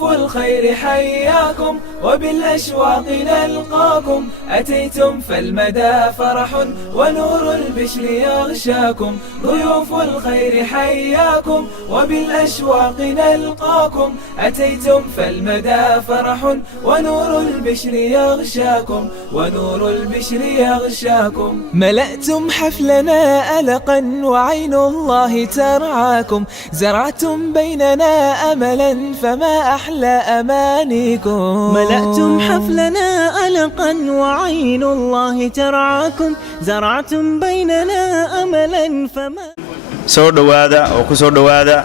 ضيوف الخير حياكم وبالأشواق نلقاكم أتيتم فالمدى فرح ونور البشر يغشاكم ضيوف الخير حياكم وبالأشواق نلقاكم أتيتم فالمدى فرح ونور البشر يغشاكم ونور البشر يغشاكم ملأتم حفلنا ألقا وعين الله ترعاكم زرعتم بيننا أملا فما أحلى أمانيكم ملأتم حفلنا ألقا وعين الله ترعاكم زرعتم بيننا أملا فما soo dhawaada oo ku soo dhawaada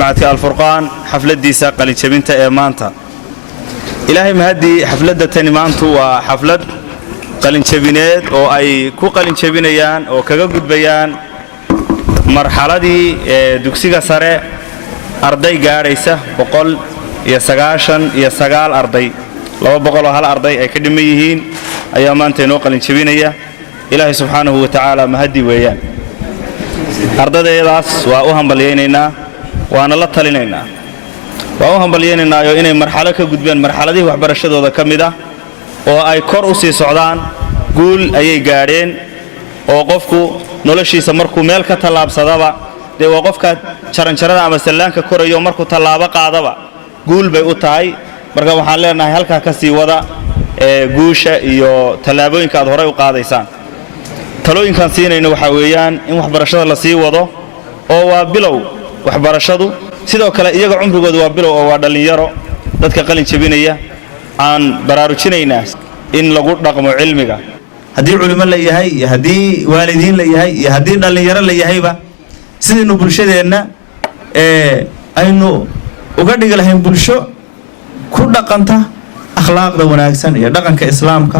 macadka Al-Furqaan xafladiisa qalin jabinta ee maanta ilaahay mahadi xafladda tani maanta waa xaflad qalin jabineed oo ay ku qalin jabinayaan oo kaga gudbayaan marxaladii dugsiga sare arday gaaraysa 199 arday 200 hal arday ay ka dhiman yihiin ayaa maanta inoo qalin jabinaya ilaahay subhanahu wa ta'ala mahadi weeyaan ardaydaas waa u hambalyeynayna waana la talinaynaa waa u hambalyeynayna inay marxalad ka gudbeen marxaladii waxbarashadooda kamid ah oo ay kor u sii socdaan guul ayay gaareen oo qofku noloshiisa markuu meel ka talaabsadaba de waa qofka jaranjarada ama salaanka korayo markuu talaabo qaadaba guul bay u tahay marka waxaan leenahay halka ka sii wada guusha iyo talaabooyinka aad hore u qaadaysaan talooyinkan siinayna waxa weeyaan in waxbarashada la sii wado oo waa bilow waxbarashadu sidoo kale iyaga cumrigooda waa bilow oo waa dhalinyaro dadka qalin jabinaya aan baraarujinaynaa in lagu dhaqmo cilmiga hadii culimo la yahay iyo hadii waalidiin la yahay iyo hadii dhalinyaro la yahayba sidii bulshadeena aynu uga dhigi lahayn bulsho ku dhaqanta akhlaaqda wanaagsan iyo dhaqanka islaamka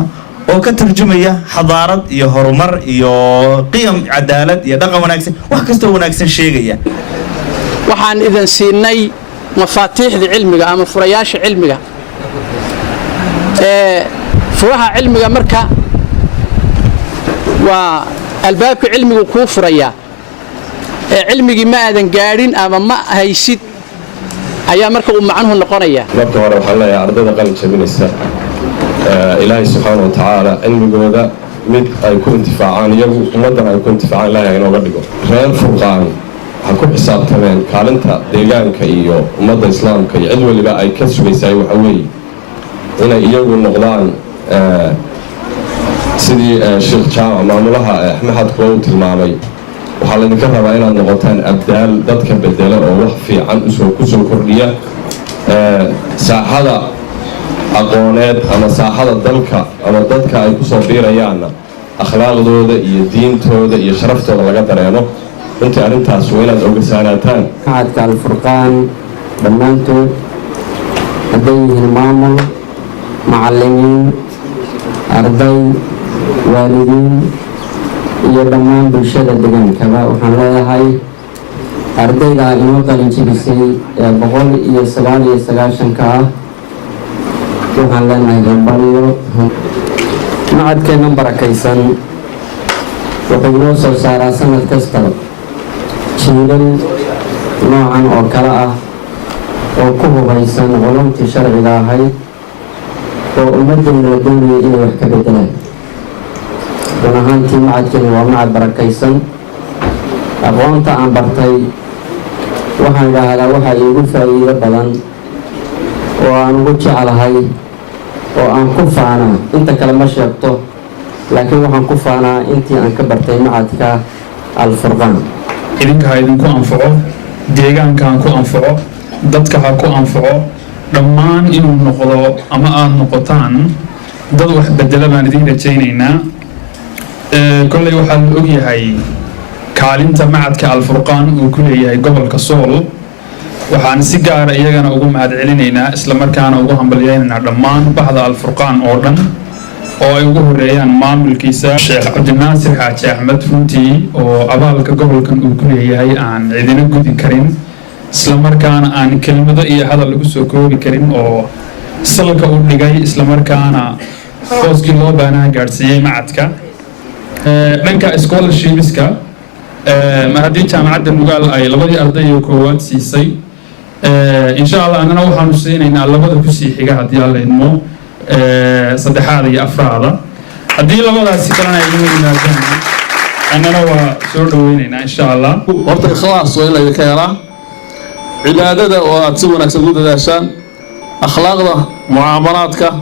oo ka tarjumaya xadaarad iyo horumar iyo qiyam cadaalad iyo dhaqan wanaagsan wax kasta wanaagsan sheegaya waxaan idin siinay mafaatiixda cilmiga ama furayaasha cilmiga furaha cilmiga marka waa albaabka cilmigu ku furaya cilmigi ma aadan gaadhin ama ma haysid ayaa marka uu macnuhu noqonaya marka hore waxaan leeyahay ardayda qalin jabinaysa ilaahay subxaanahu wa tacaala cilmigooda mid ay ku intifaacaan iyagu ummaddan ay ku intifaacaan ilaahay inooga dhigo reer Furqaan waxaa ku xisaabtameen kaalinta deegaanka iyo ummadda islaamka iyo cid waliba ay ka sugaysay waxa weeye inay iyagu noqdaan sidii sheekh jaamac maamulaha axmed kuwa uu tilmaamay waxaa laydinka rabaa inaad noqotaan abdaal dadka bedela oo wax fiican ku soo kordhiya saaxada aqooneed ama saaxada dalka ama dadka ay ku soo biirayaanna akhlaaqdooda iyo diintooda iyo sharaftooda laga dareemo inta arintaas waa inaad ogasaanaataan macadka Al-Furqaan dhammaantood hadday yihiin maamul macallimiin arday waalidiin iyo dhammaan bulshada deegaankaba waxaan leeyahay ardayda inoo qalin jabisay 199 ah waxaan leenahay hambalyo macadkeena barakaysan wuxuu inoo soo saaraa sanad kasta jiilal noocan oo kale ah oo ku hubaysan culumtii sharciga ahayd oo ummaddeena la doonaya inay wax ka bedelaan run ahaantii macadkeena waa macad barakaysan aqoonta aan bartay waxaan idhaahdaa waxaa iigu faa'iido badan oo aan ugu jeclahay oo aan ku faanaa inta kale ma sheegto laakiin waxaan ku faanaa intii aan ka bartay macadka Al-Furqaan idinka ha idinku anfaco deegaanka ha ku anfaco dadka ha ku anfaco dhammaan inuu noqdo ama aad noqotaan dad wax bedela baan idin rajaynaynaa kolley waxaa la ogyahay kaalinta macadka Al-Furqaan uu ku leeyahay gobolka Sool waxaan si gaar ah iyagana ugu mahad celinaynaa isla markaana ugu hambalyeynaa dhammaan bahda Al-Furqaan oo dhan oo ay ugu horeeyaan maamulkiisa Sheekh Cabdinaasir Xaaji Axmed runtii oo abaalka gobolkan uu ku leeyahay aan cidina gudi karin isla markaana aan kelmado iyo hadal lagu soo koobi karin oo salka u dhigay isla markaana hooskii loo baahnaa gaarsiiyay macadka dhanka scholarshipska ma haddii jaamacadda Nugaal ay labadii arday oo koowaad siisay إن شاء الله أنا وحنا سينينا لبض كسي حاجة هدي الله إنه صدحات يا أفراد هدي لبض سكرنا يجينا جاني أنا وسورد ويننا إن شاء الله وقت الخلاص وإلا يكيرا عبادة وتسوي نكسبود داشان أخلاقه معاملاتك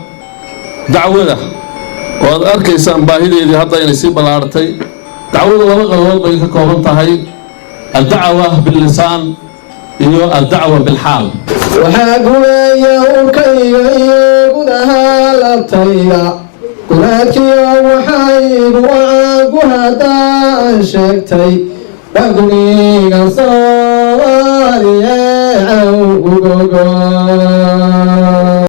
دعوة وأركيسان باهدي اللي هذا ينسيب الأرتي دعوة ولا غلط بينك كورنتهاي الدعوة باللسان iyo الدعوة بالحال وحاقويا وكيا يقودها لبتيا قناتيا وحايق وعاقوها دان شكتي وقنيقا صار